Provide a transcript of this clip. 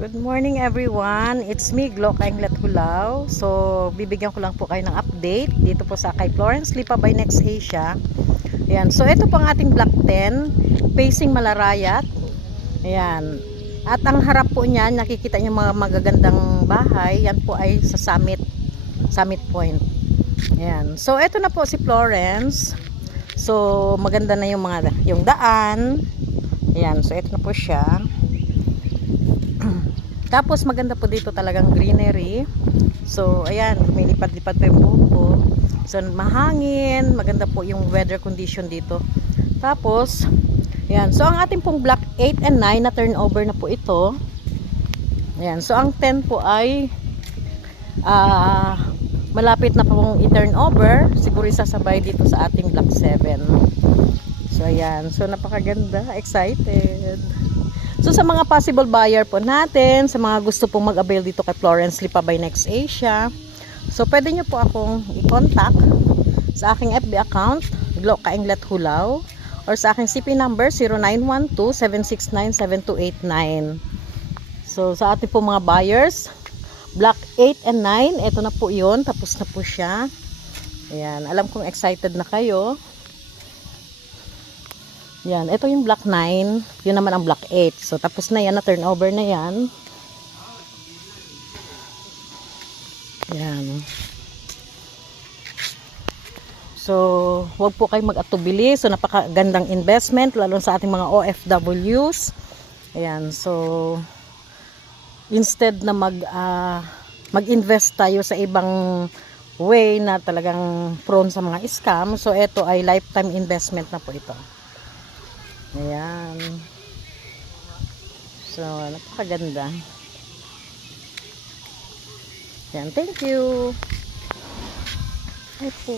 Good morning everyone. It's me, Glo Kainglet Hulao. So, bibigyan ko lang po kayo ng update dito po sa kay Florence Lipa by Next Asia. Ayan. So, ito po ang ating block 10 facing Malarayat. Ayan. At ang harap po niyan, nakikita niyo mga magagandang bahay. Yan po ay sa Summit Point. Ayan. So, ito na po si Florence. So, maganda na yung daan. Ayan. So, ito na po siya. Tapos maganda po dito talagang greenery. So ayan, lumilipad-lipad pa yung buko. So mahangin, maganda po yung weather condition dito. Tapos ayan, so ang ating pong block 8 and 9 na turnover na po ito. Ayan, so ang 10 po ay malapit na pong i-turnover. Siguro isasabay dito sa ating block 7. So ayan, so napakaganda, excited. So sa mga possible buyer po natin, sa mga gusto pong mag-avail dito kay Florence Lipa by Next Asia, so pwede nyo po akong i-contact sa aking FB account, Glo Kainglet Hulao, or sa aking CP number 0912-769-7289. So sa ating po mga buyers, block 8 and 9, ito na po yun, tapos na po siya. Ayan, alam kong excited na kayo. Yan, ito yung block 9, yun naman ang block 8. So tapos na yan, na turnover na yan. Yan. So, wag po kayo mag-atubili. So napakagandang investment lalo sa ating mga OFWs. Ayan, so instead na mag-invest tayo sa ibang way na talagang prone sa mga scam, so ito ay lifetime investment na po ito. Ayan. So, napakaganda. Ayan, thank you. Ay po.